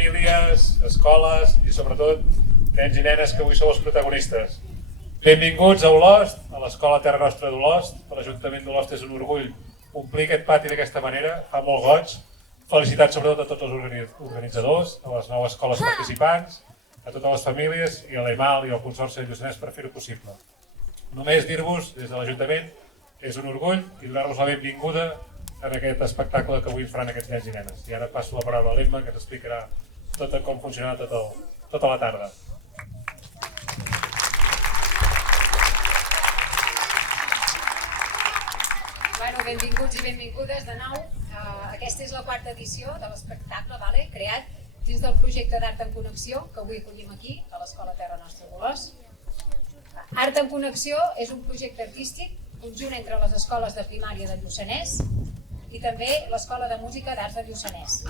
famílies, escoles i sobretot nens i nenes que avui sou els protagonistes. Benvinguts a Olost, a l'Escola Terra Nostra d'Olost. Per l'Ajuntament d'Olost és un orgull omplir aquest pati d'aquesta manera, fa molt goig. Felicitats sobretot a tots els organitzadors, a les 9 escoles participants, a totes les famílies i a l'EMAL i al Consorci del Lluçanès per fer-ho possible. Només dir-vos, des de l'Ajuntament, és un orgull i donar-vos la benvinguda en aquest espectacle que avui faran aquests nens i nenes. I ara passo la paraula a l'Emma, que ens explicarà com funcionarà tota la tarda. Benvinguts i benvingudes de nou. Aquesta és la 4ª edició de l'espectacle creat dins del projecte d'Art en Connexió que avui acollim aquí, a l'Escola Terra Nostra d'Olost. Art en Connexió és un projecte artístic conjunt entre les escoles de primària del Lluçanès i també l'Escola de Música d'Arts del Lluçanès,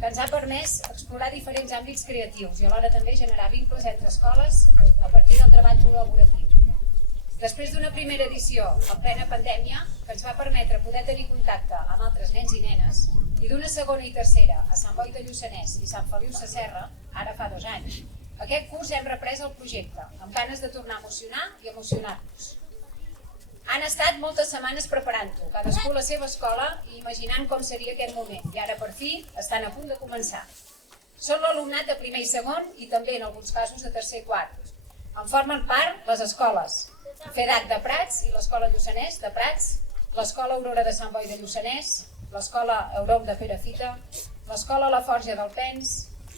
que ens ha permès explorar diferents àmbits creatius i alhora també generar vincles entre escoles a partir del treball col·laboratiu. Després d'una primera edició en plena pandèmia, que ens va permetre poder tenir contacte amb altres nens i nenes, i d'una segona i tercera a Sant Boi de Lluçanès i Sant Feliu Sasserra, ara fa 2 anys, aquest curs hem reprès el projecte, amb ganes de tornar a emocionar i emocionar-nos. Han estat moltes setmanes preparant-ho, cadascú a la seva escola i imaginant com seria aquest moment, i ara per fi estan a punt de començar. Són l'alumnat de primer i segon i també en alguns casos de tercer i quart. En formen part les escoles FEDAC de Prats i l'Escola Lluçanès de Prats, l'Escola Aurora de Sant Boi de Lluçanès, l'Escola Europ de Perafita, l'Escola La Forja d'Alpens,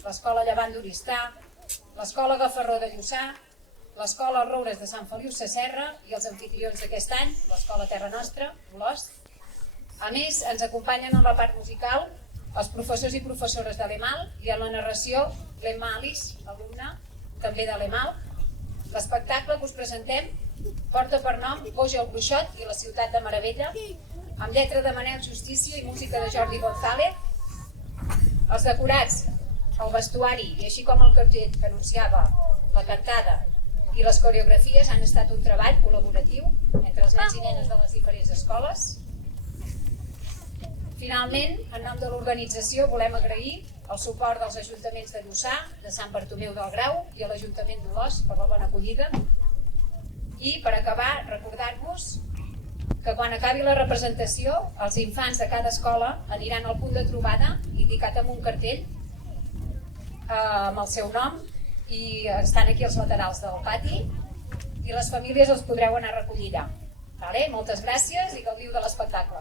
l'Escola Llevant d'Oristà, l'Escola Gafarró de Lluçà, l'Escola Roures de Sant Feliu Sasserra i els anfitrions d'aquest any, l'Escola Terra Nostra, Olost. A més, ens acompanyen en la part musical els professors i professores de l'EMAL i en la narració l'Emma Alice, alumna també de l'EMAL. L'espectacle que us presentem porta per nom Boja el Bruixot i la ciutat de Meravella, amb lletra de Manel Justícia i música de Jordi González. Els decorats, el vestuari i així com el cartell que anunciava la cantada i les coreografies han estat un treball col·laboratiu entre els nens i nenes de les diferents escoles. Finalment, en nom de l'organització volem agrair el suport dels ajuntaments de Lluçà, de Sant Bartomeu del Grau i a l'Ajuntament d'Olost per la bona acollida. I per acabar, recordar-vos que quan acabi la representació, els infants de cada escola aniran al punt de trobada indicat amb un cartell amb el seu nom i estan aquí als laterals del pati i les famílies els podreu anar a recollir allà. Moltes gràcies i gaudiu de l'espectacle.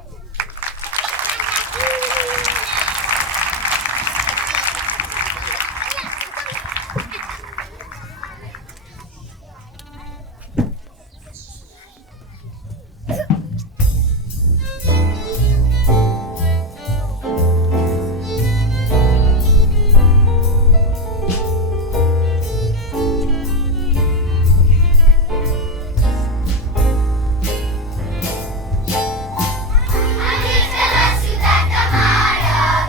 Amics de la ciutat de Mare!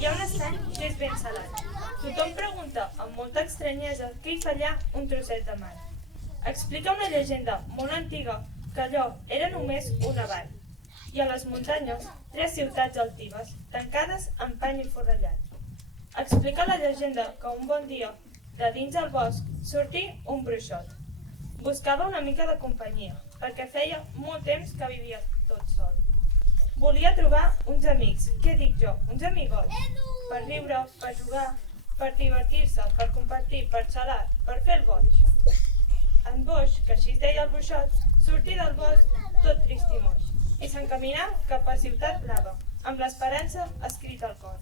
Hi ha un estany que és ben salat. Tothom pregunta amb molta estranyesa què hi fa allà un trosset de mar. Explica una llegenda molt antiga que allò era només una vall. I a les muntanyes, 3 ciutats altives, tancades amb pany i forrellat. Explica la llegenda que un bon dia, de dins del bosc, sortí un bruixot. Buscava una mica de companyia, perquè feia molt temps que vivia tot sol. Volia trobar uns amics, què dic jo? Uns amigots. Per riure, per jugar, per divertir-se, per compartir, per xalar, per fer el boig. En Boix, que així es deia el bruixot, sortí del bosc tot trist i moix i s'encaminà cap a Ciutat Blava, amb l'esperança escrita al cor.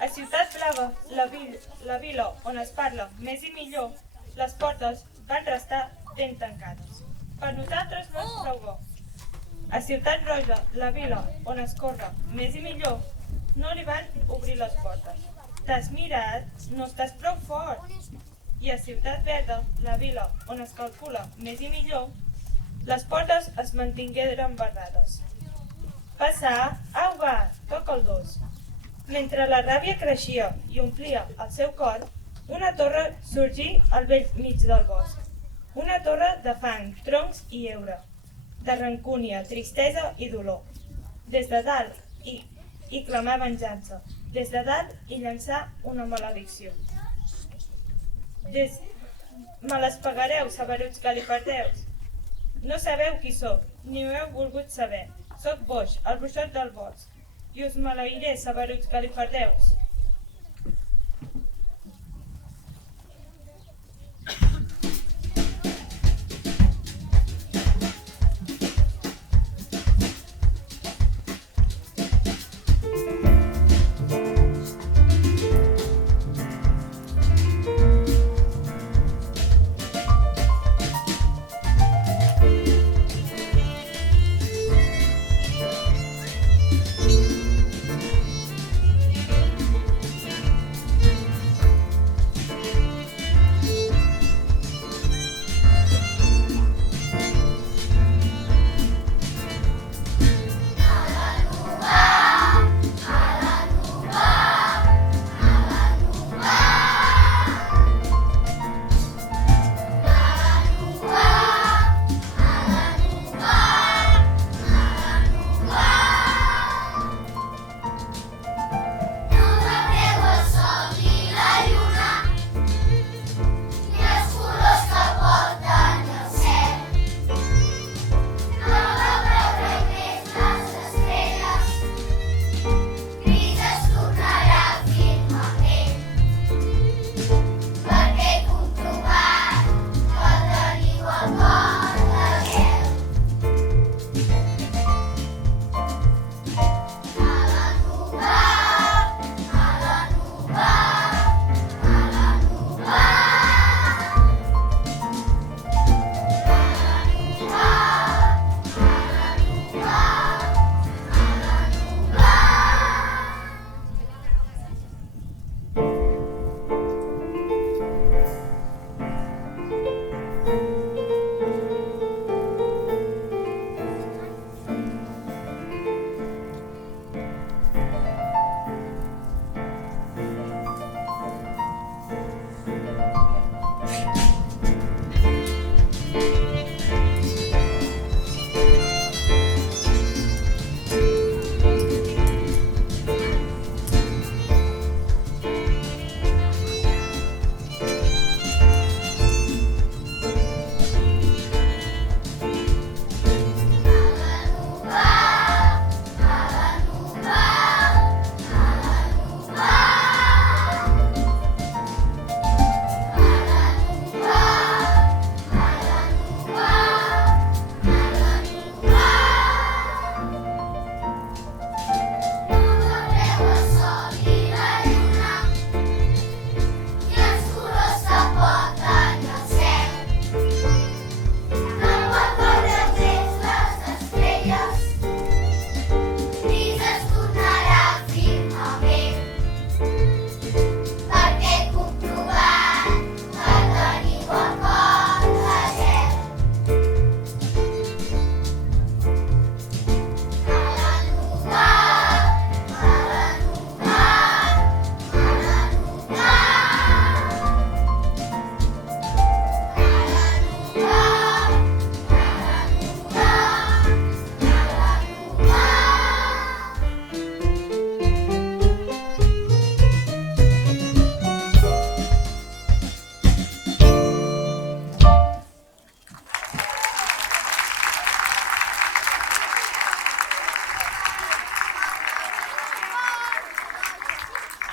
A Ciutat Blava, la vila on es parla més i millor, les portes van restar ben tancades. Per nosaltres no és prou bo. A Ciutat Roja, la vila on es corre més i millor, no li van obrir les portes. T'has mirat? No estàs prou fort. I a Ciutat Verda, la vila on es calcula més i millor, les portes es mantingueren barrades. Passar, au va, toca el 2. Mentre la ràbia creixia i omplia el seu cor, una torre sorgí al vell mig del bosc. Una torre de fang, troncs i heure, de rancúnia, tristesa i dolor. Des de dalt i clamar venjança, des de dalt i llançar una maledicció. Me les pagareu, saberuts galifardeus. No sabeu qui sóc, ni ho heu volgut saber. Soc Boix, el bruixot del bosc, i us maleiré, saberuts galifardeus.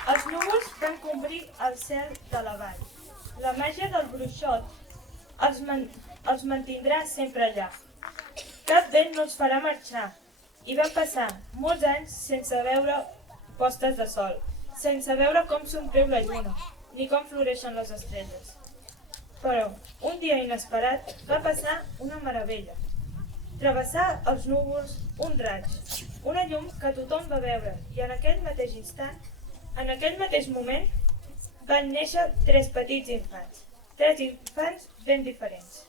Els núvols van cobrir el cel de la vall. La màgia del bruixot els mantindrà sempre allà. Cap vent no els farà marxar. I van passar molts anys sense veure postes de sol, sense veure com s'ompliu la lluna, ni com floreixen les estrelles. Però un dia inesperat va passar una meravella. Travessar els núvols un raig, una llum que tothom va veure i en aquell mateix instant, en aquell mateix moment, van néixer 3 petits infants, 3 infants ben diferents.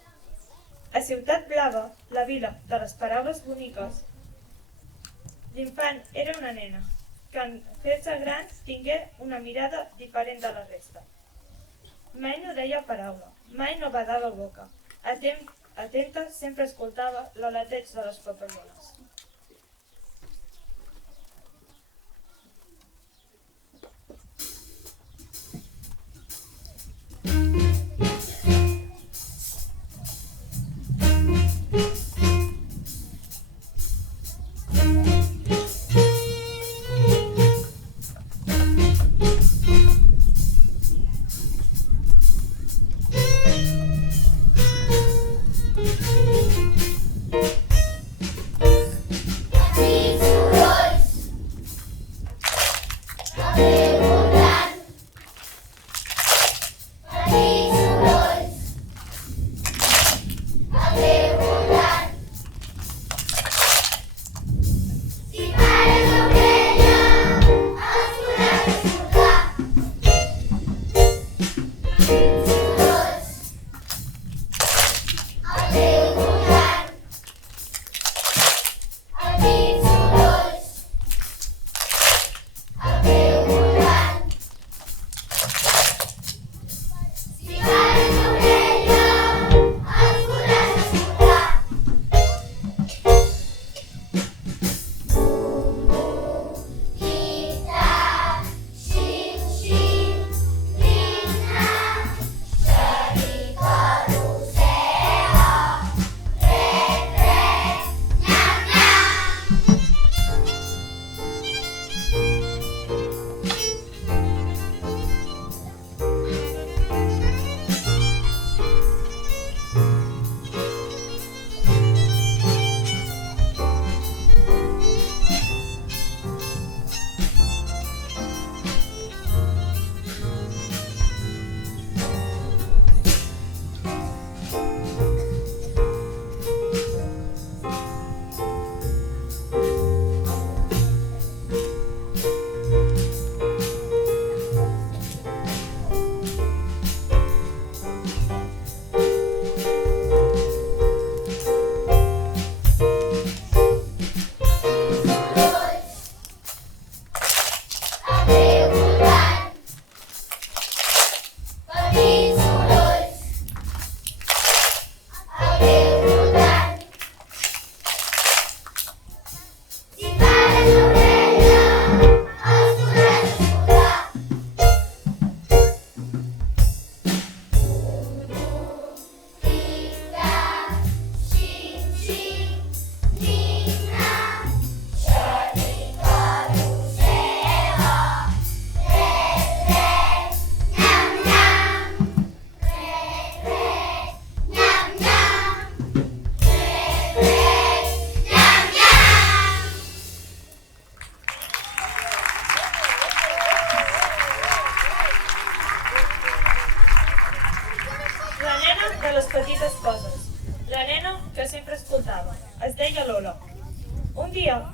A Ciutat Blava, la vila de les paraules boniques, l'infant era una nena, que en fer-se gran tingué una mirada diferent de la resta. Mai no deia paraula, mai no badava boca. Atenta sempre escoltava l'aleteig de les papallones.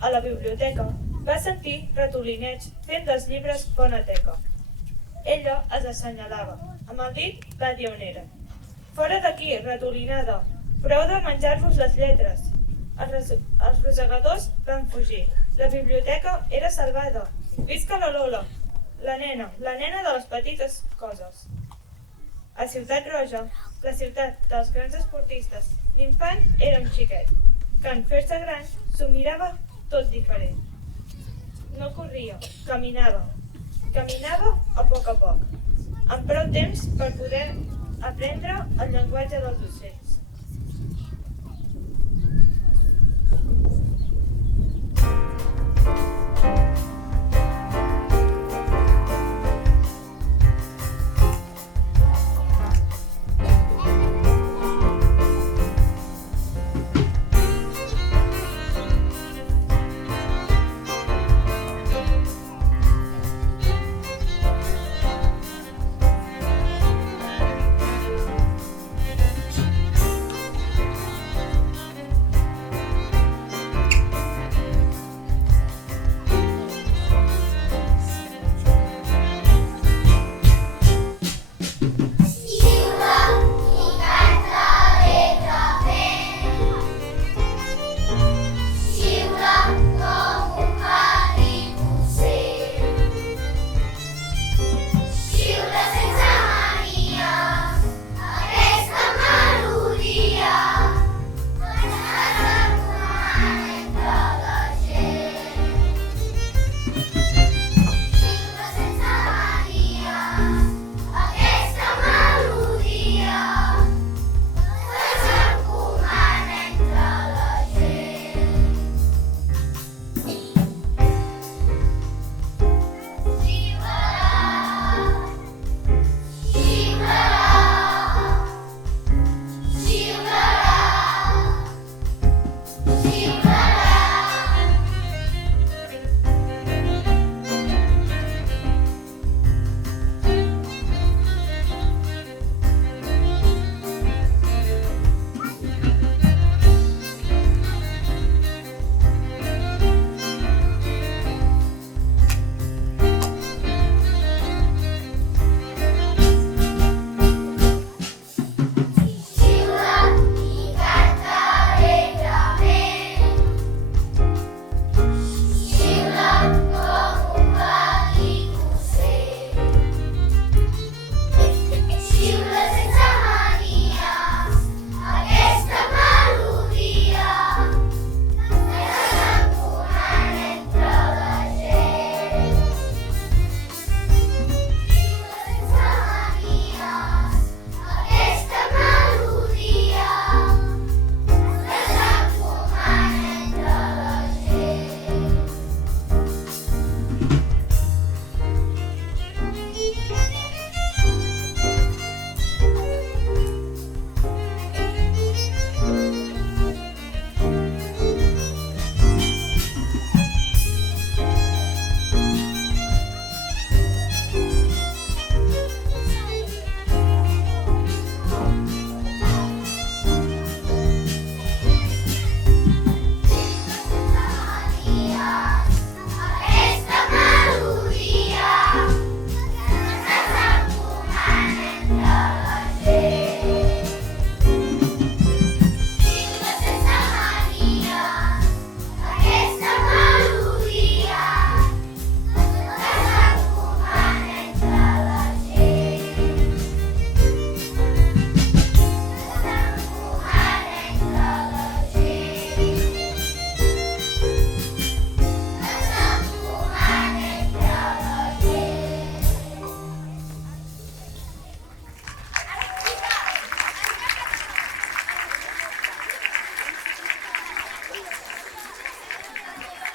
a la biblioteca, va sentir ratolinets fent dels llibres bona teca. Ella els assenyalava. Amb el dit va dir on eren. Fora d'aquí, ratolinada, prou de menjar-vos les lletres. Els rosegadors van fugir. La biblioteca era salvada. Visca la Lola, la nena de les petites coses. A Ciutat Roja, la ciutat dels grans esportistes, l'infant era un xiquet, que en fer-se gran s'ho mirava tot diferent. No corria, caminava a poc, amb prou temps per poder aprendre el llenguatge dels ocells.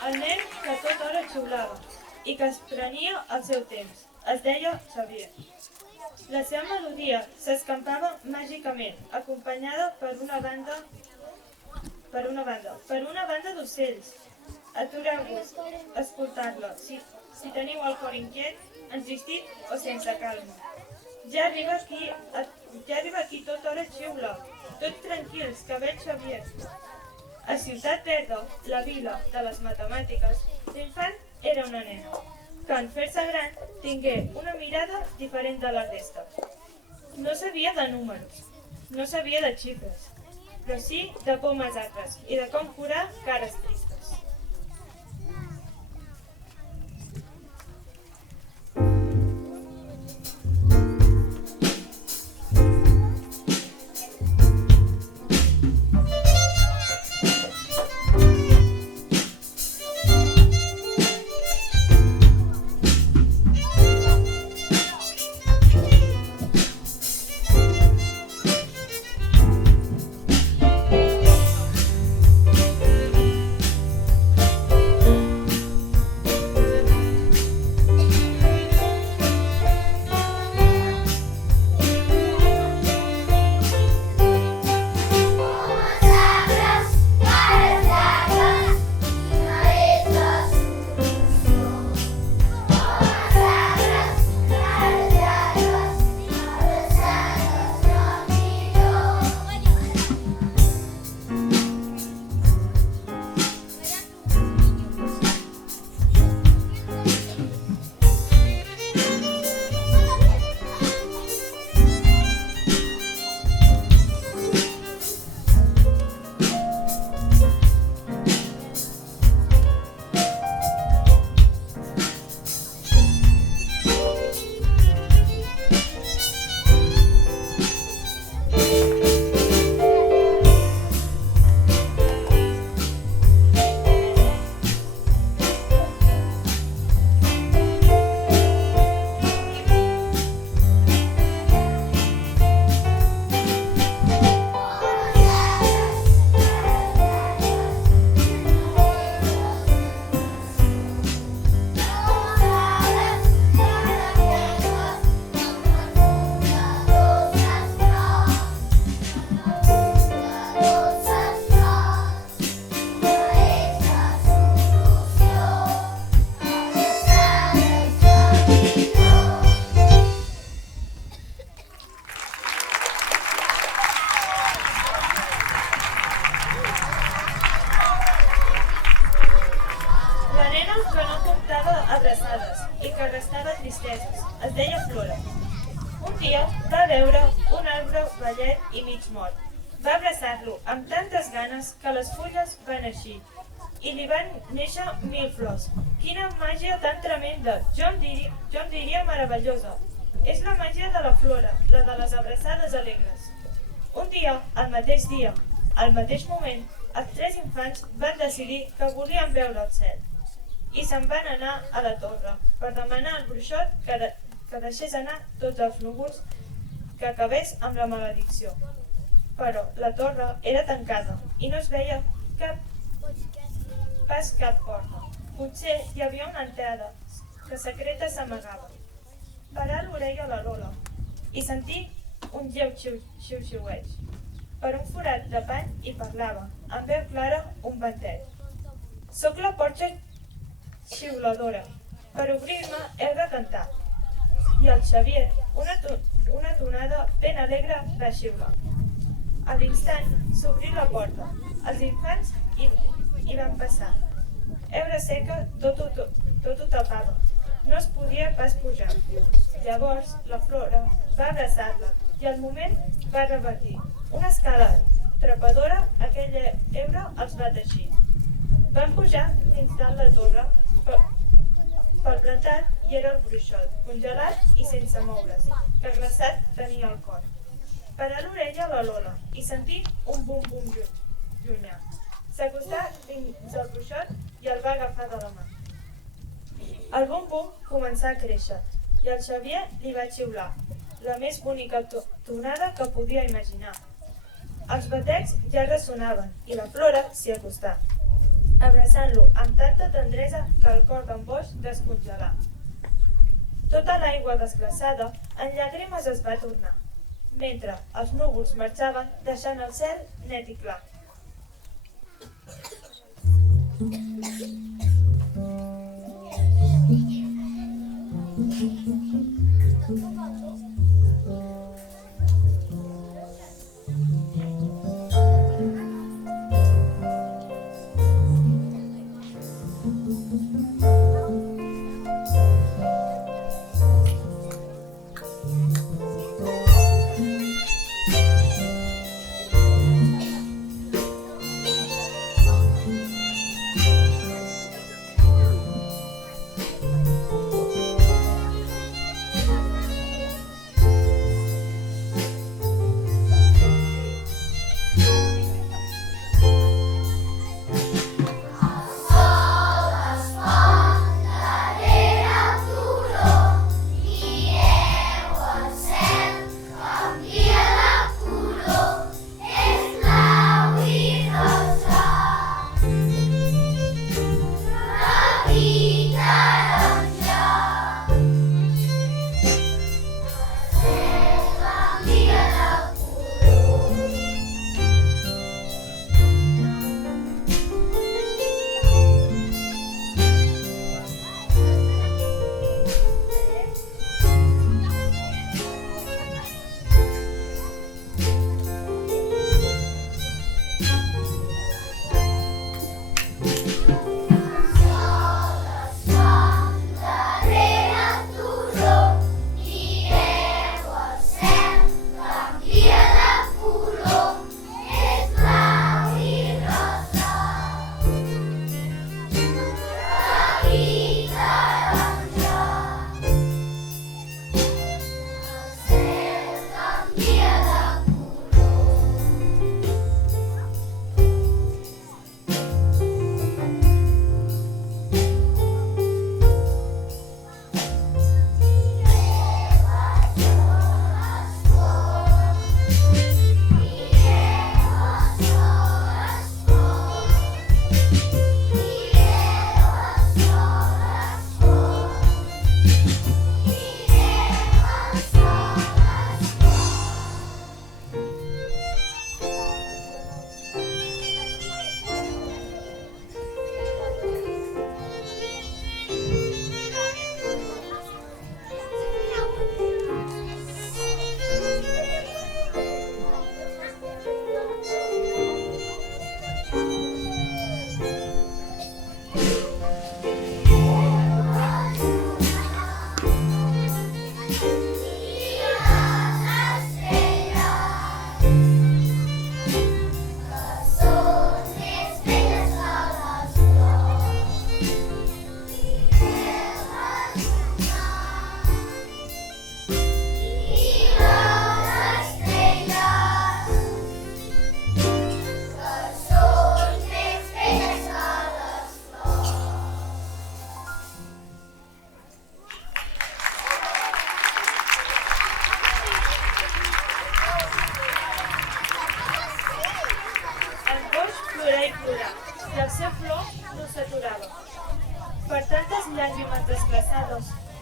El nen que tota hora xiulava i que es prenia el seu temps. Es deia Xavier. La seva melodia s'escampava màgicament, acompanyada per una banda d'ocells. Atureu-vos a escoltar-la, si teniu el cor inquiet, entristint o sense calma. Ja arriba aquí tota hora xiula, tots tranquils, que ve el Xavier. A Ciutat Verda, la vila de les matemàtiques, l'infant era una nena, que en fer-se gran tingué una mirada diferent de la resta. No sabia de números, no sabia de xifres, però sí de pomes acres i de com curar cares tristes. abraçades i que arrastrava tristeses. Es deia Flora. Un dia va veure un arbre vellet i mig mort. Va abraçar-lo amb tantes ganes que les fulles van eixir i li van néixer 1000 flors. Quina màgia tan tremenda! Jo en diria meravellosa. És la màgia de la Flora, la de les abraçades alegres. Un dia, al mateix moment, els 3 infants van decidir que volien veure el cel i se'n van anar a la torre per demanar al bruixot que deixés anar tots els núvols, que acabés amb la maledicció. Però la torre era tancada i no es veia pas cap porta. Potser hi havia una entrada que secreta s'amagava. Parà l'orella a la Lola i sentí un lleu xiu-xiueig per un forat de pany i parlava, amb veu clara, un ventet. Soc la porxa xiuladora. Per obrir-me heu de cantar. I el Xavier, una tonada ben alegre, va xiular. A l'instant s'obrí la porta. Els infants hi van passar. Heura seca tot ho tapava. No es podia pas pujar. Llavors la Flora va abraçar-la i al moment va revertir. Una escala trepadora, aquella heura els va teixir. Van pujar dins dalt la torre pel plantat i era el bruixot, congelat i sense moure's, que glaçat tenia el cor. Parà l'orella a la Lola i sentí un bum-bum llunyà. S'acostà dins el bruixot i el va agafar de la mà. El bum-bum començà a créixer i el Xavier li va xiular, la més bonica tonada que podia imaginar. Els batecs ja ressonaven i la Flora s'hi acostà. abraçant-lo amb tanta tendresa que el cor d'en Boix descongelà. Tota l'aigua desglaçada en llàgrimes es va tornar, mentre els núvols marxaven deixant el cel net i clar.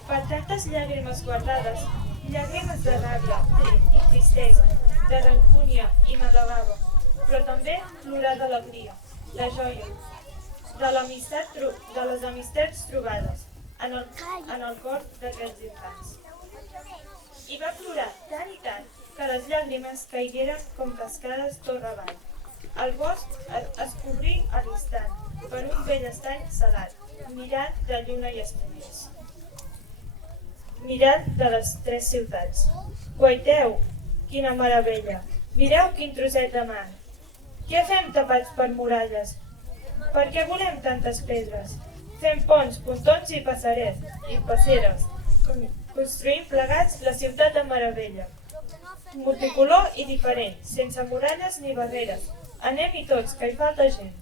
per tantes llàgrimes guardades, llàgrimes de ràbia i tristesa, de rancúnia i malabava, però també plorar d'alegria, la joia, de les amistats trobades en el cor d'aquells infants. I va plorar tant i tant que les llàgrimes caigueren com cascades torre avall. El bosc es cobrí a l'instant per un vell estany salat, mirat de lluna i estrelles. Mirat de les 3 ciutats. Guaiteu, quina meravella! Mireu quin trosset de mar! Què fem tapats per muralles? Per què volem tantes pedres? Fem ponts, pontons i passeres. Construïm plegats la ciutat de meravella. Multicolor i diferent, sense muralles ni barreres. Anem-hi tots, que hi falta gent.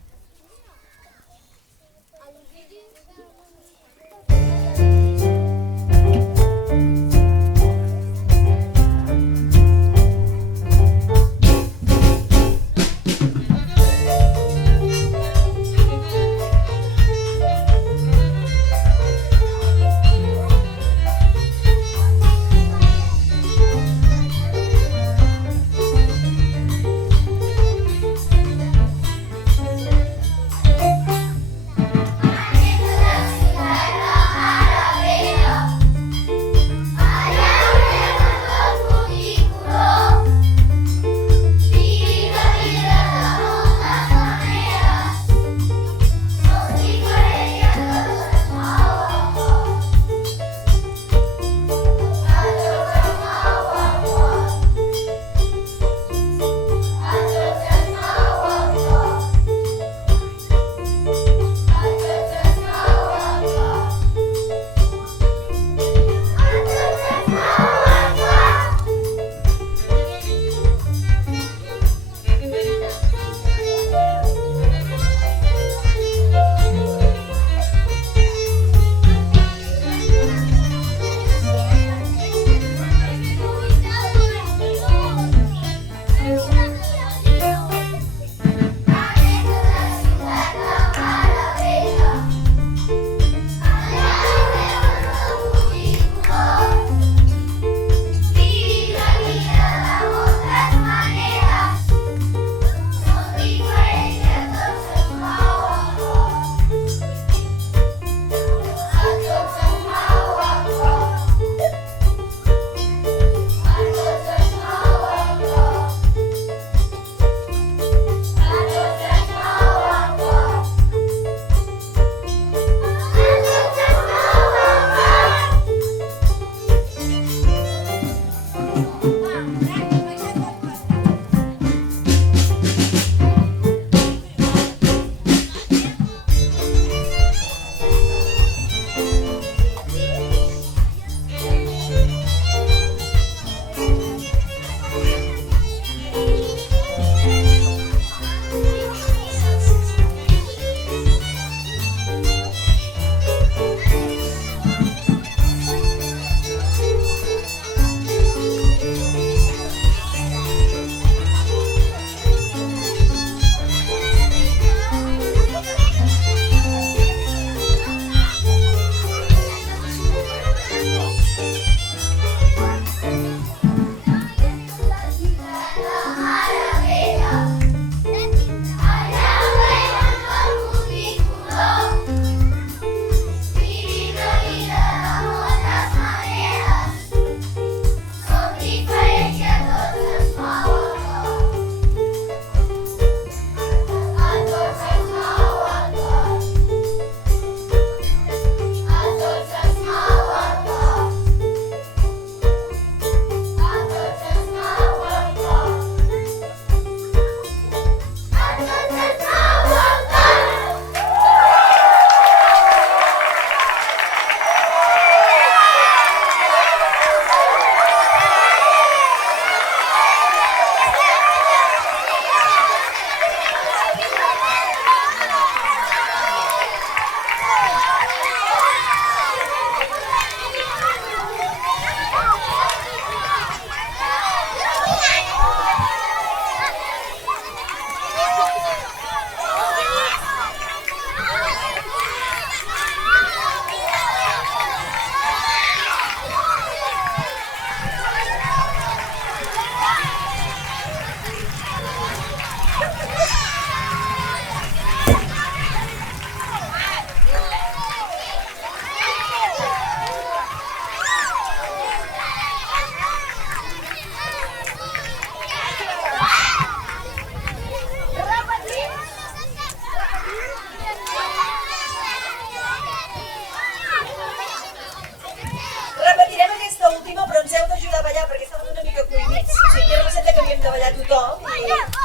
com?